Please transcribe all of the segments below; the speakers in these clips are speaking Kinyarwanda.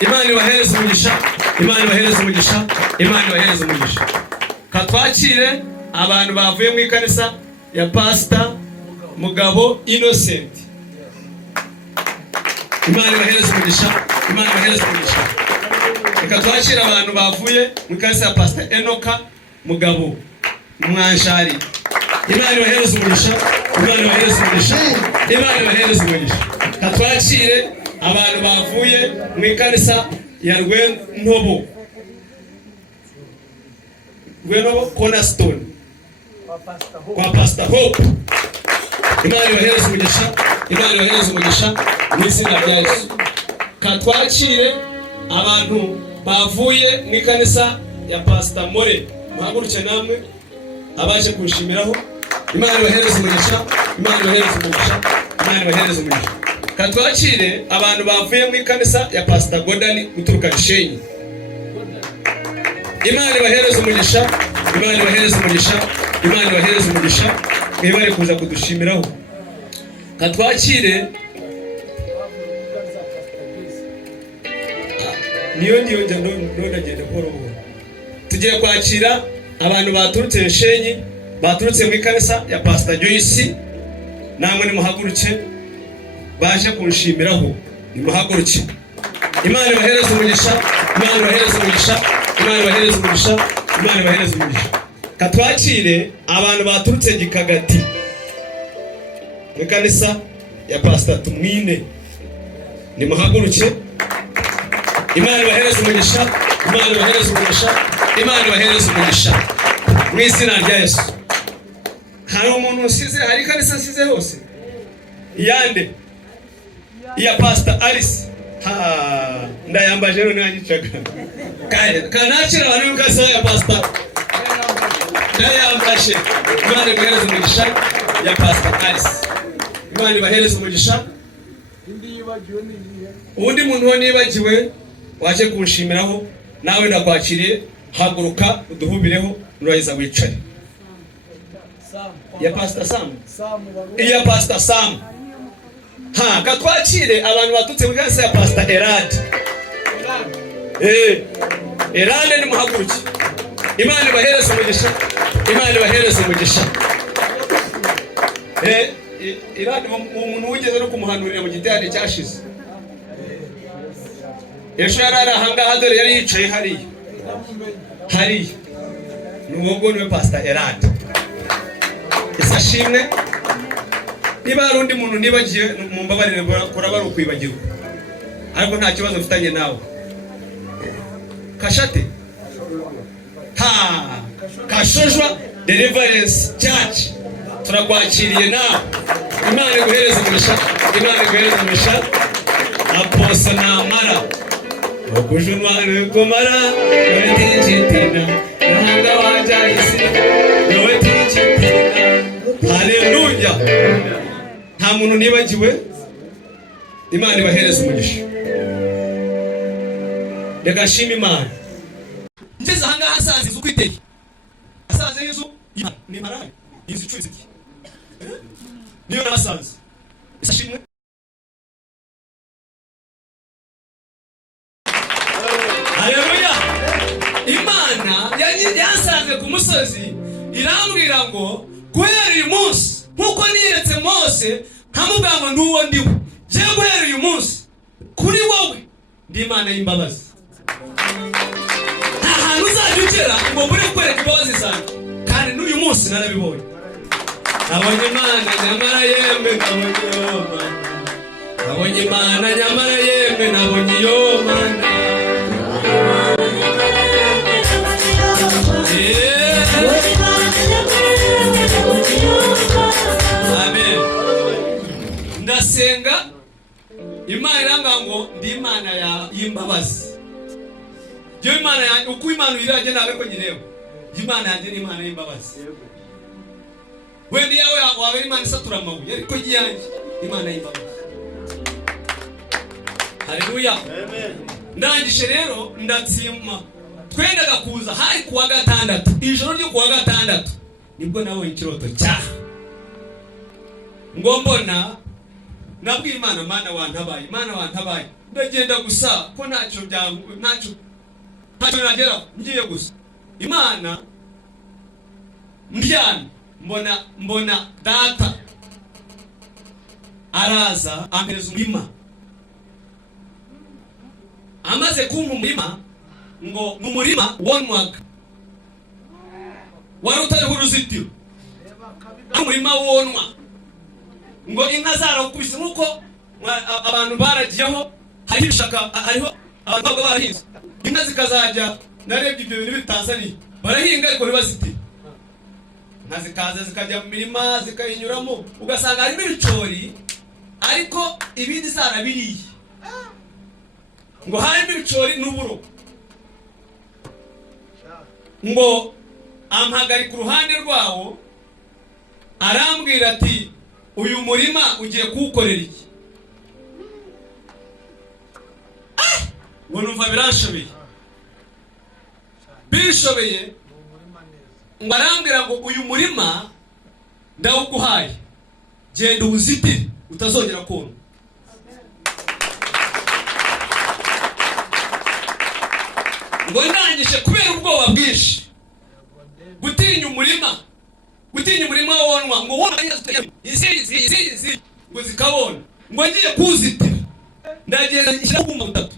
Imana ibahereze umugisha, Imana ibahereze umugisha, Imana ibahereze umugisha. Katwakire abantu bavuye mu ikanisa ya Pastor Mugabo Innocent. Imana ibahereze umugisha, Imana ibahereze umugisha. Katwakire abantu bavuye mu ikanisa ya Pastor Enoka Mugabo Mwanjari. Imana ibahereze umugisha, Imana ibahereze umugisha, Imana ibahereze umugisha. Katwakire abantu bavuye mu ikanisa ya Rwentobo Cornerstone kwa Pastor Hope. Imana ibahereze umugisha, Imana ibahereze umugisha mu izina rya Yesu. Katwakire abantu bavuye mu ikanisa ya Pastor More. Muhaguruke namwe abaje kunshimiraho. Imana ibahereze umugisha, Imana ibahereze umugisha, Imana ibahereze umugisha. Katwakire abantu bavuye mu ikanisa ya Pastor Godani uturuka Shenyi. Imana ibahereze umugisha, Imana ibahereze umugisha, Imana ibahereze umugisha. Mwebare kuza kudushimiraho. Katwakire niyo njya ndagenda poro. Tugiye kwakira abantu baturutse Shenyi, baturutse mu ikanisa ya Pastor Joyce. Namwe ni muhaguruke baje kunshimiraho. Nimuhaguruke. Imana ibahereze umugisha, Imana ibahereze umugisha, Imana ibahereze umugisha, Imana ibahereze umugisha. Katwakire abantu baturutse Gikagati mu ikanisa ya Pastor Tumwine. Nimuhaguruke. Imana ibahereze umugisha, Imana ibahereze umugisha, Imana ibahereze umugisha mu izina rya Yesu. Hari umuntu usize, hari ikanisa nsize hose yande iya Pastor Alice. Ndayambaje rero nanyicaga kanakira abantu mu ikanisa ya Pastor ndayambaje. Imana ibahereze umugisha ya Pastor Alice. Imana ibahereze umugisha. Undi muntu nibagiwe waje kunshimiraho, nawe ndakwakiriye. Haguruka uduhubireho nurahiza wicare. Ya Pastor Sam. Iya Pastor Sam. Katwakire abantu batutse mu kanisa ya Pastor Erad. Erad ni muhaguruki. Imana ibahereze umugisha, Imana ibahereze umugisha. Erad umuntu wigeze no kumuhanurira mu gitande cyashize. Yesu yarara hanga hadore yari yicaye hariya. Nuwo niwe Pastor Erad. Isashimwe. Niba hari undi muntu nibagiye mu mbabarire kuraba ari ukwibagirwa, ariko nta kibazo mfitanye nawe. Kashate Kashojwa Deliverance Church turakwakiriye nawe. Imana iguhereze umugisha, Imana iguhereze umugisha. Apostle Namara okujunware kumara wetinjitina nanga wajahisi wetinjitina. Haleluya. Nta muntu nibagiwe. Imana ibahereze umugisha. Reka shima Imana. Ngeze hanga hasaze izu kwiteke. Hasaze izu ni maraye. Izu cuize iki? Niyo hasaze. Isashimwe. Haleluya. Imana yansanze ku musozi irambwira ngo guhera uyu munsi nkuko niyeretse Mose nkamubwira ngo nduwo ndiwe, je guhera uyu munsi kuri wowe ndi Imana y'imbabazi. Nta hantu uzajya ugera ngo muri kwereka imbabazi zanjye, kandi n'uyu munsi narabibonye. Nabonye Imana nyamara yemwe, nabonye Imana nyamara yemwe, nabonye iyo Mana. Amen. Ndasenga Imana iranga ngo ndi Imana y'imbabazi. Yo Imana yanjye uko Imana irage nawe ko nyireba. Imana yanjye ni Imana y'imbabazi. Wendi yawe wabe Imana isatura amabuye, ariko giyanjye Imana y'imbabazi. Haleluya. Amen. Ndangije rero ndatsima. Twendaga kuza hari kuwa gatandatu, ijoro ryo kuwa gatandatu nibwo nabonye ikiroto cyaha. Ngo mbona nabwiye Imana, Mana wantabaye, Mana wantabaye, ndagenda gusa ko ntacyo nagera, ngiye gusa Imana mbyana, mbona data araza ampereza umurima. Amaze kumpa umurima, ngo mu murima wonwaga wari utariho uruzitiro, umurima wonwa, ngo inka zarawukubise nk'uko abantu baragiyeho, hariho ibishaka, hariho abantu barahinze inka zikazajya. Narebye ibyo bintu bitanzaniye, barahinga ariko ntibazitire, inka zikaza zikajya mu mirima zikayinyuramo, ugasanga harimo ibicori ariko ibindi zarabiriye, ngo harimo ibicori n'uburo. Ngo ampagarika uruhande rwawo, arambwira ati uyu murima ugiye kuwukorera iki? Ngo numva biranshobeye, bishobeye, ngo arambwira ngo uyu murima ndawuguhaye, genda uwuzitire utazongera kona. Ngo ndangije kubera ubwoba bwinshi, gutinya umurima wonwa, ngo wonwa izi ngo zikabona, ngo ngiye kuwuzitira, ndagenda nshyiraho ubwuma butatu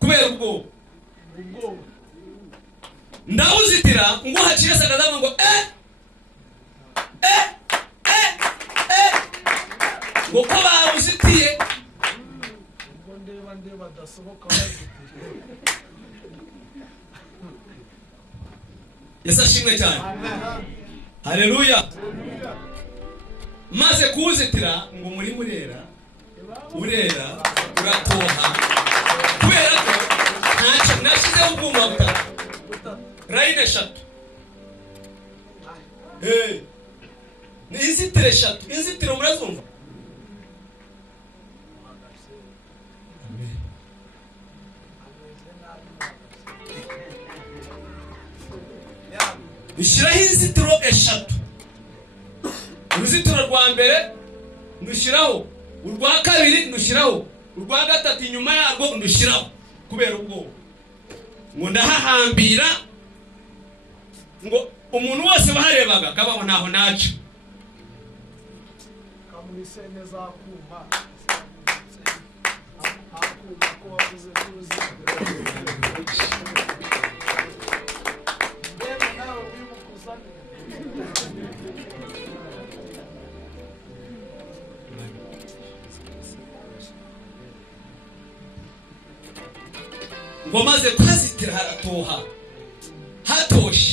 kubera ubwoba. Ndawuzitira, ngo haciye sakazama, ngo ngo ko bawuzitiye, ngo ndeba dasohoka bazitiye. Yesu ashimwe cyane, haleluya. Maze kuwuzitira, ngo umurima urera uratoha, kubera ko ntacyo nashyizeho ubwuma butatu, rayine 3, ni inzitiro 3, inzitiro murazumva. Ushyiraho inzitiro 3, uruzitiro rwa mbere ndushyiraho, urwa kabiri ndushyiraho, urwa gatatu inyuma yarwo ndushyiraho, kubera ubwoba. Ngo ndahahambira, ngo umuntu wose baharebaga akabaho naho naca. Kamurise neza akuma, akuma ko wavuze tuzi. Ngo maze kwazitira haratoha, hatoshe,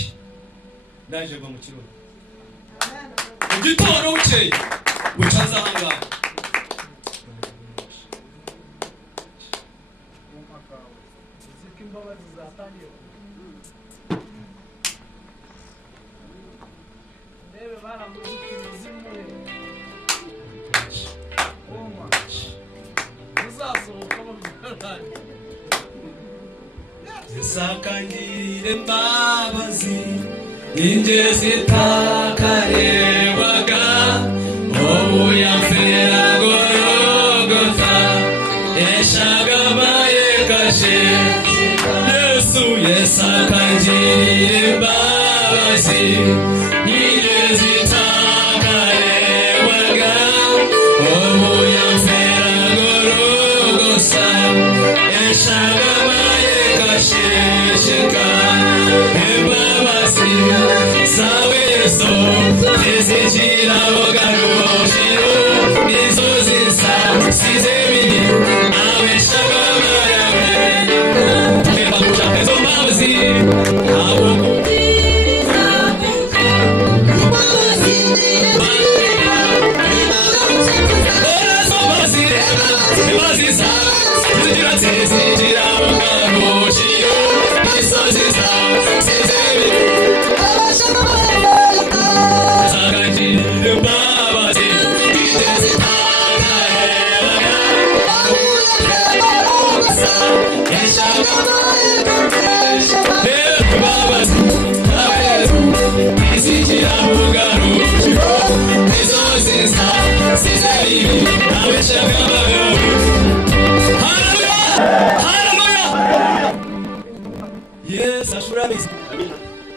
ndaje mva mu kirori. Mu gitondo bukeye bucaza ahangaha, Sakangire mbabazi ninje zitakarebaga, obu yamfera Golgotha, eshagabaye kashe Yesu. Sakangire mbabazi ninje zitakarebaga, obu yamfera Golgotha, eshagabaye shika embabasi sawe so tezijira bogarushiro izozisa sizebini abeshagabaya tebakuja ezo mbabazi abo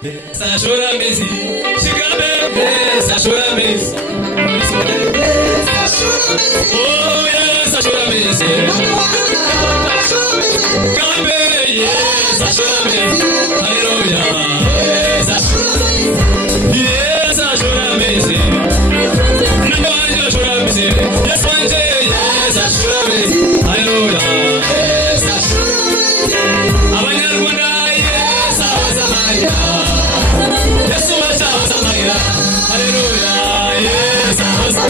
Sashora mezi, shikabe, sashora mezi. Oh yes, sashora mezi. Kabe, yes, sashora mezi. Hallelujah. Yes, sashora mezi. Namba sashora mezi. Yes, manje, yes, sashora mezi. Hallelujah. Yes, sashora mezi. Abanyarwanda, yes, abazamaya. Hallelujah. Yes, I was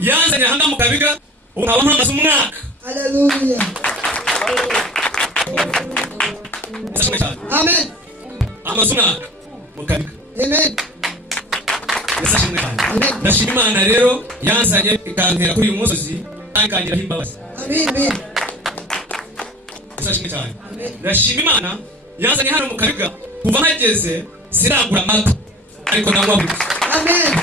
yanzanye hanga mukabiga unaba mpamaze umwaka. Hallelujah. Amen. Amazuna mukabiga. Amen. Amen. Ndashima Imana rero yanzanye ikantera kuri uyu musozi akangira himbabazi. Amen. Ndashima Imana yanzanye hano mukabiga kuva nageze siragura amata ariko ndangwa buri. Amen.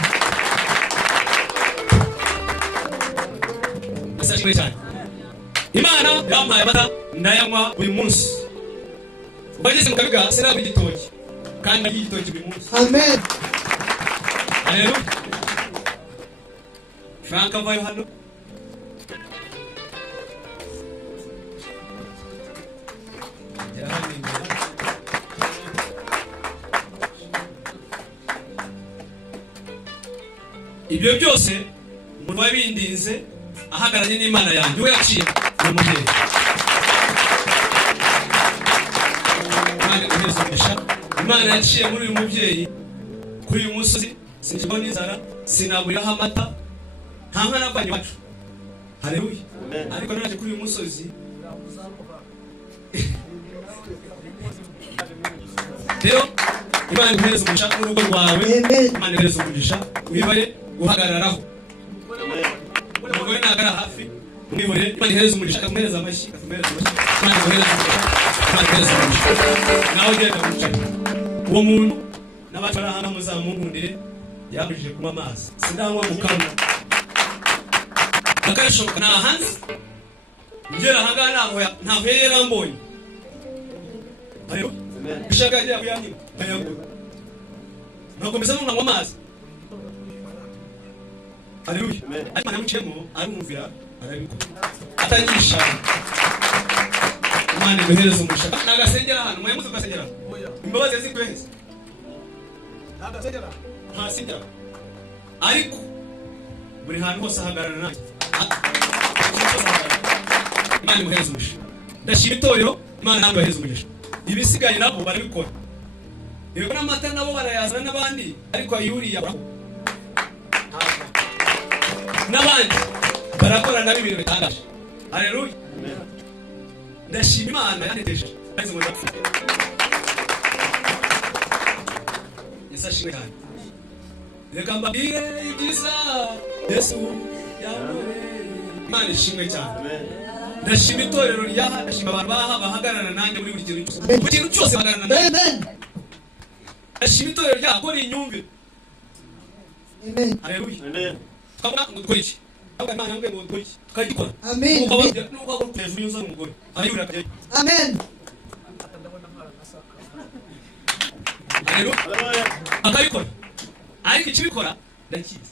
Imana yampaye amata ndayanywa buri munsi. Bageze mukabiga siragura igitoki kandi igitoki buri munsi. Amen. Haleluya. Franka vayo hano. Ibyo byose umuntu wabindinze ahagaranye n'Imana yanjye we yaciye mu mubyeyi. Imana yaciye muri uyu mubyeyi kuri uyu musozi sinjibona inzara sinaburiraho amata nta nka navanye iwacu. Haleluya. Ariko naje kuri uyu musozi rero Imana ihereza umugisha n'urugo rwawe. Imana ihereza umugisha wibare guhagararaho. Umugore nagara hafi mwibore Imana ihereza umugisha akamuhereza amashyi akamuhereza amashyi. Imana ihereza umugisha. Imana ihereza umugisha. Nawe ugenda umucari uwo muntu n'abantu barahanga muzamunkundire yabujije kunywa amazi sindanywa mu kanwa akarishoka nta hanze ngera ahangaha ntaho yera mbonye. Haleluya. Bishaka ajya kuyanywa ayagura nakomeza n'unywa amazi. Haleluya. Ariko namucemo arumvira arabikora atanyisha. Imana imuhereza umugisha nagasengera hano mwe muzo gasengera imbabazi zikweheza nagasengera ntasengera ariko buri hantu hose ahagarara nanjye. Imana imuhereza umugisha. Ndashima itorero Imana ntabwo yaheza umugisha. Ibisigaye nabo barabikora. Yego n'amata nabo barayazana n'abandi ariko ayuriya n'abandi barakora nabi ibintu bitangaje. Haleluya. Ndashima Imana yaneteje maze ngo ndapfa. Yesashimwe cyane. Reka mbabwire ibyiza Yesu yankoreye. Imana ishimwe cyane. Ndashima itorero ryaha, ndashima abantu baha bahagararana nanjye muri buri kintu cyose. Buri kintu cyose bahagararana nanjye. Amen. Ndashima itorero ryaha ko rinyumvira. Amen. Haleluya. Amen. Twabona ngo dukore iki? Ahubwo Imana yambwiye ngo dukore iki? Tukagikora. Amen. Nuko abo kwejuru y'uza n'umugore. Ayibura kajya. Amen. Haleluya. Akabikora. Ariko ikibikora ndakizi.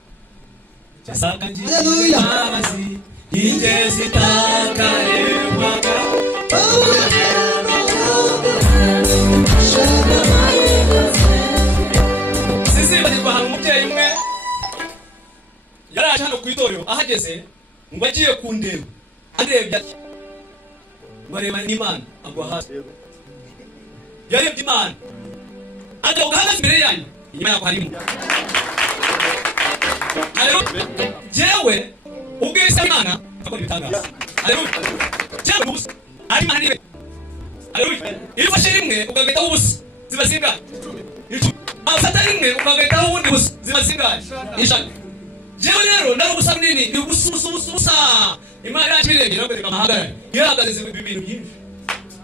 Cyasaka ngiye. Haleluya. Abazi ingezi takaremwaga. Sisi bagirwa hano umubyeyi umwe yaraje hano ku itorero ahageze ngo agiye kundeba arebye ati ngo areba n'Imana agwa hasi. Yarebye Imana ajya ugahagaze imbere yanyu inyuma yako harimo. Haleluya. Jewe ubwisa Imana akora ibitangaza. Haleluya. Jewe ubusa ari Imana niwe. Haleluya. Iyo ufashe rimwe ugagenda ubusa zibasinga 10 afata rimwe ukagahitaho ubundi busa ziba zingahe ijana. Jewe rero ndagusa nini ubusa Imana yacu irengera ngo amahagarare yahagaze ibintu byinshi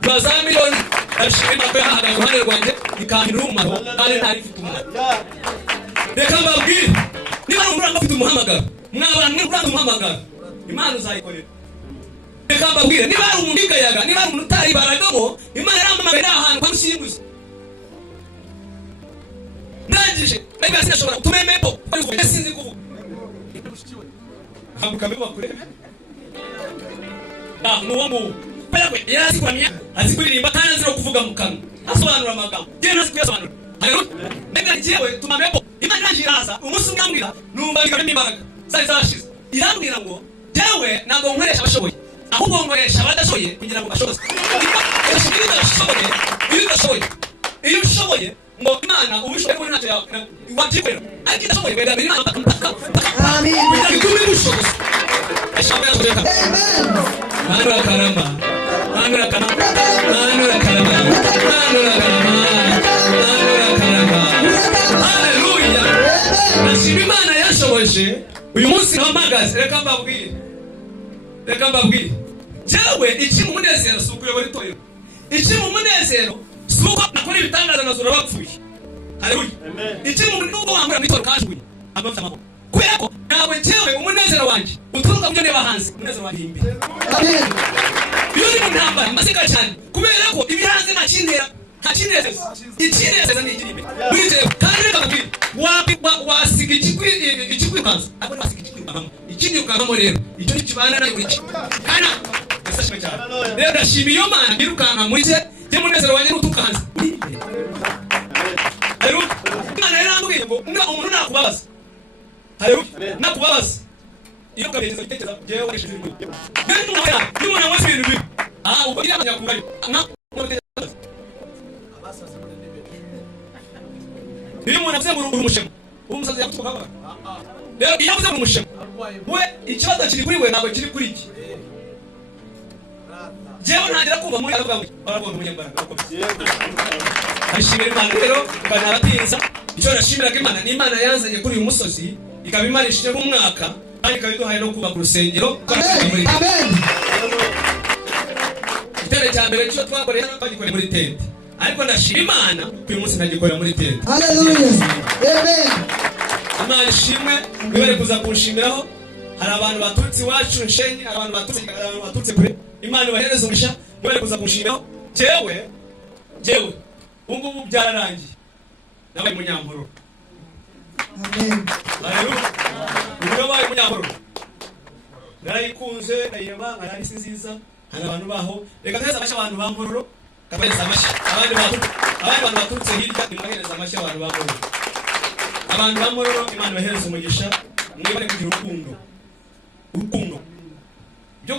baza miliyoni ashima ko yahagaze uruhande rwanjye ikambira umumaro kandi ntari ifite umumaro. Reka mbabwire niba uranga ufite umuhamagaro mwabana uranga umuhamagaro Imana uzayikorera. Reka mbabwire niba ari umundigayaga niba ari umuntu utayibaragamo Imana yaramamagaye ahantu kwa mushimuzi ndangije ariko sinashobora kutumemepo ariko sinzi kuvuga hamukabeba kure nuwo mu pekwe yasikwamya azikuririmba kandi azira kuvuga mu kanwa asobanura amagambo je nazi kuyasobanura. Haleluya. Mbega jewe tumamepo Imana yangiraza umunsi umwambwira numva bigabye imbaraga zashize irambwira ngo jewe ntabwo nkoresha abashoboye ahubwo nkoresha abadashoboye kugira ngo bashoboze. Iyo ushoboye ngo Imana ubishoboye ko ntacyo wagikorera ariko idashoboye kwega Imana Amen. Manura karamba. Haleluya. Nashima Imana yashoboje uyu munsi mpamagaze. Reka mbabwire jewe iki mu munezero sukuyobora itorero, iki mu munezero suko nakora ibitangaza nazura bapfuye. Haleluya. Iki mu nubwo wambura nitoro kashwe amafite amako kubera ko nawe jewe umunezero wanje uturuka mu byo hanze umunezero wanje imbere. Amen. Iyo ni ntambara masika cyane kubera ko ibihanze ntakinezeza ikinezeza ni ikiribe muri jewe kandi reka wasiga ikikwikanza ariko wasiga ikikwikanza ikindi ukavamo rero icyo ni kibana nayo muri cyo kana yasashwe cyane rero ndashima iyo Mana birukanka muri je munezero wanye n'utukanza. Haleluya. Imana yarambwiye ngo umuntu nakubabaza haleluya nakubabaza iyo kabeza iteteza jewe warishize kandi n'umwana wese ibintu bibi uko yamanya kungayo iyo umuntu afite umushema umusazi yakutuka haba rero iyo afite umushema we ikibazo kiri kuri we ntabwo kiri kuri iki jewe ntagira kumva muri avuga ngo barabona umunyambaraga ashimira Imana rero kandi abatinza icyo nashimiraga Imana ni Imana yanzanye kuri uyu musozi ikaba imarishije mu mwaka kandi ikaba iduhaye no kubaka urusengero. Amen. Itebe cya mbere cyo twakoreye twagikoreye muri tente ariko ndashima Imana uyu munsi ntagikorera muri tente. Haleluya. Amen. Imana ishimwe bibere kuza kunshimiraho. Hari abantu baturutse iwacu Nshenyi, abantu baturutse kure Imana ibahereze umugisha bibere kuza kunshimiraho. Jewe ubungubu byararangiye nabaye munyampororo. Amen. Haleluya. Nabaye munyampororo narayikunze ndayireba nkararisi nziza hari abantu baho reka teza amashyi abantu bampororo kabahereza amashyi abandi bantu baturutse hirya ibahereza amashyi abantu bampororo Imana ibahereze umugisha mwibare kugira urukundo byo